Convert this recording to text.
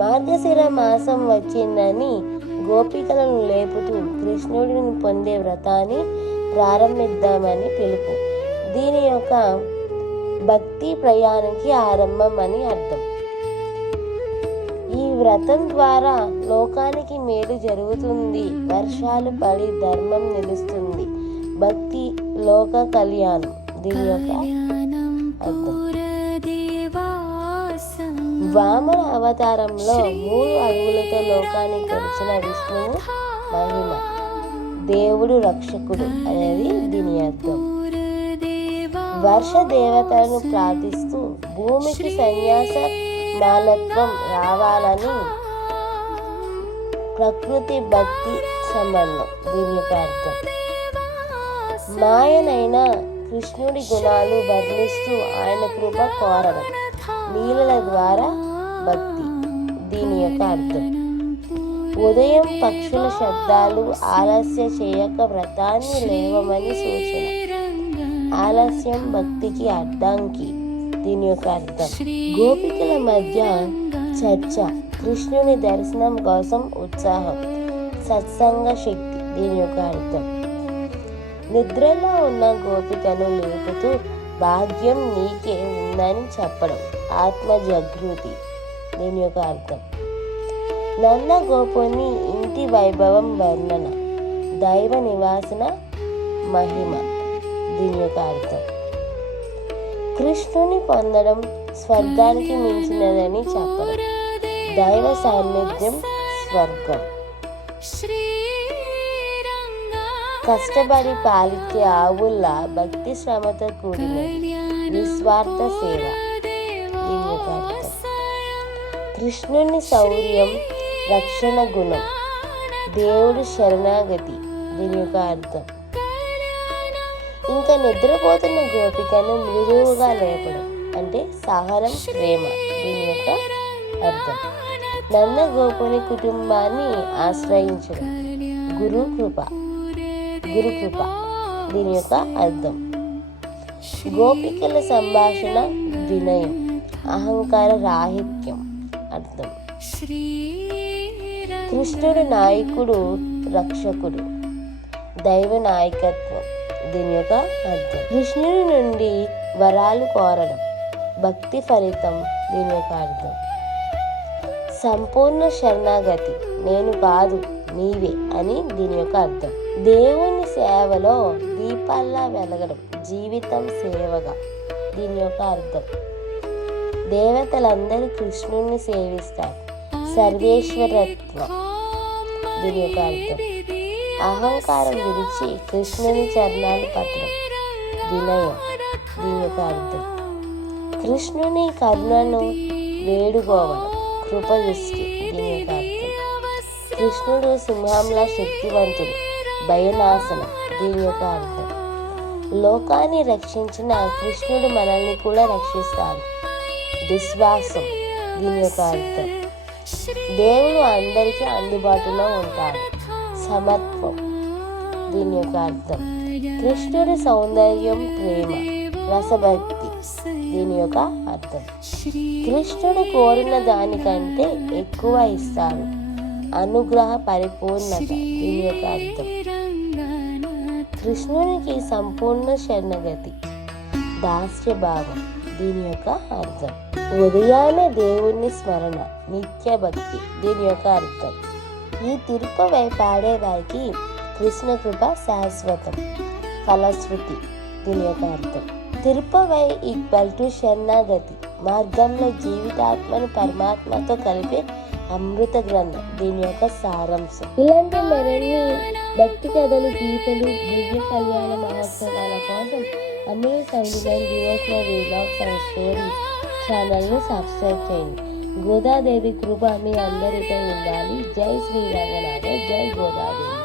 మార్గశిర మాసం వచ్చిందని గోపికలను లేపుతూ కృష్ణుడిని పొందే వ్రతాన్ని ప్రారంభిద్దామని పిలుపు. దీని యొక్క భక్తి ప్రయాణానికి ఆరంభం అని అర్థం. ఈ వ్రతం ద్వారా లోకానికి మేలు జరుగుతుంది, వర్షాలు పడి ధర్మం నిలుస్తుంది, భక్తి లోక కళ్యాణం. దీని యొక్క అర్థం. వామన అవతారంలో 3 అడుగులతో లోకానికి వచ్చిన విష్ణువు మహిమ, దేవుడు రక్షకుడు అనేది దీని అర్థం. వర్ష దేవతలను ప్రార్థిస్తూ భూమికి సన్యాస మాలత్వం రావాలని ప్రకృతి భక్తి సంబంధం. దీని యొక్క అర్థం. మాయనైన కృష్ణుడి గుణాలు వర్ణిస్తూ ఆయన కృప కోరడం, లీలల ద్వారా భక్తి. దీని యొక్క అర్థం. ఉదయం పక్షుల శబ్దాలు ఆలస్య చేయక వ్రతాన్ని లేవమని సూచన. ఆలస్యం భక్తికి అడ్డంకి. దీని యొక్క అర్థం. గోపికల మధ్య చర్చ, కృష్ణుని దర్శనం కోసం ఉత్సాహం, సత్సంగ శక్తి. దీని యొక్క అర్థం. నిద్రలో ఉన్న గోపికను లేపుతూ భాగ్యం నీకే ఉందని చెప్పడం, ఆత్మ జాగృతి. దీని యొక్క అర్థం. నంద గోపుని ఇంటి వైభవం వర్ణన, దైవ నివాసన మహిమ. దీని యొక్క అర్థం. కృష్ణుని పొందడం స్వర్గానికి మించినదని చెప్పడం, దైవ సాన్నిధ్యం స్వర్గం. కష్టపడి పాలిచ్చే ఆవుల్లా భక్తి శ్రమతో కూడినది, నిస్వార్థ సేవ. దీని యొక్క అర్థం. కృష్ణుని శౌర్యం, రక్షణ గుణం, దేవుడు శరణాగతి. దీని యొక్క అర్థం. ఇంకా నిద్రపోతున్న గోపికను మృదువుగా లేపడం అంటే సహనం, ప్రేమ. దీని యొక్క అర్థం. నంద గోపుని కుటుంబాన్ని ఆశ్రయించడం, గురుకృప. దీని యొక్క అర్థం. గోపికల సంభాషణ, వినయం, అహంకార రాహిత్యం. అర్థం. కృష్ణుడు నాయకుడు, రక్షకుడు, దైవ నాయకత్వం. దీని యొక్క అర్థం. కృష్ణుడి నుండి వరాలు కోరడం, భక్తి ఫలితం. దీని యొక్క అర్థం. సంపూర్ణ శరణాగతి, నేను కాదు నీవే అని దీని యొక్క అర్థం. దేవుని సేవలో దీపాల్లా వెలగడం, జీవితం సేవగా. దీని యొక్క అర్థం. దేవతలందరూ కృష్ణుడిని సేవిస్తారు, సర్వేశ్వరత్వం. దీని యొక్క అర్థం. అహంకారం విడిచి కృష్ణుని చరణాలు పట్టడం, వినయం. దీని యొక్క అర్థం. కృష్ణుని కరుణను వేడుకోవడం, కృపదృష్టి. దీని యొక్క అర్థం. కృష్ణుడు సింహంలా శక్తివంతుడు, భయనాశనం. దీని యొక్క అర్థం. లోకాన్ని రక్షించిన కృష్ణుడు మనల్ని కూడా రక్షిస్తాడు, విశ్వాసం. దీని యొక్క అర్థం. దేవుడు అందరికీ అందుబాటులో ఉంటాడు, సమత్వం. దీని యొక్క అర్థం. కృష్ణుడి సౌందర్యం, ప్రేమ, రసభక్తి. దీని యొక్క అర్థం. కృష్ణుడు కోరిన దానికంటే ఎక్కువ ఇస్తాడు, అనుగ్రహ పరిపూర్ణత. దీని యొక్క అర్థం. కృష్ణునికి సంపూర్ణ శరణగతి, దాస్య భావం. దీని యొక్క అర్థం. ఉదయాన్నే దేవుణ్ణి స్మరణ, నిత్య భక్తి. దీని యొక్క అర్థం. ఈ తిరుపవై పాడే వారికి కృష్ణ కృప శాశ్వతం, ఫలశ్రుతి. దీని యొక్క అర్థం. తిరుపవై = శరణాగతి, మార్గంలో జీవితాత్మను పరమాత్మతో కలిపే అమృత గ్రంథం. దీని యొక్క సారాంశం. ఇలాంటి మరిన్ని భక్తి కథలు, గీతలు, దివ్య కళ్యాణ మహోత్సవాల కోసం అమృత 79 డివోషనల్ వ్లాగ్స్ అండ్ స్టోరీస్ ఛానల్ని సబ్స్క్రైబ్ చేయండి. గోదాదేవి కృప మీ అందరిపై ఉండాలి. జై శ్రీరంగనాథ, జై గోదాదేవి.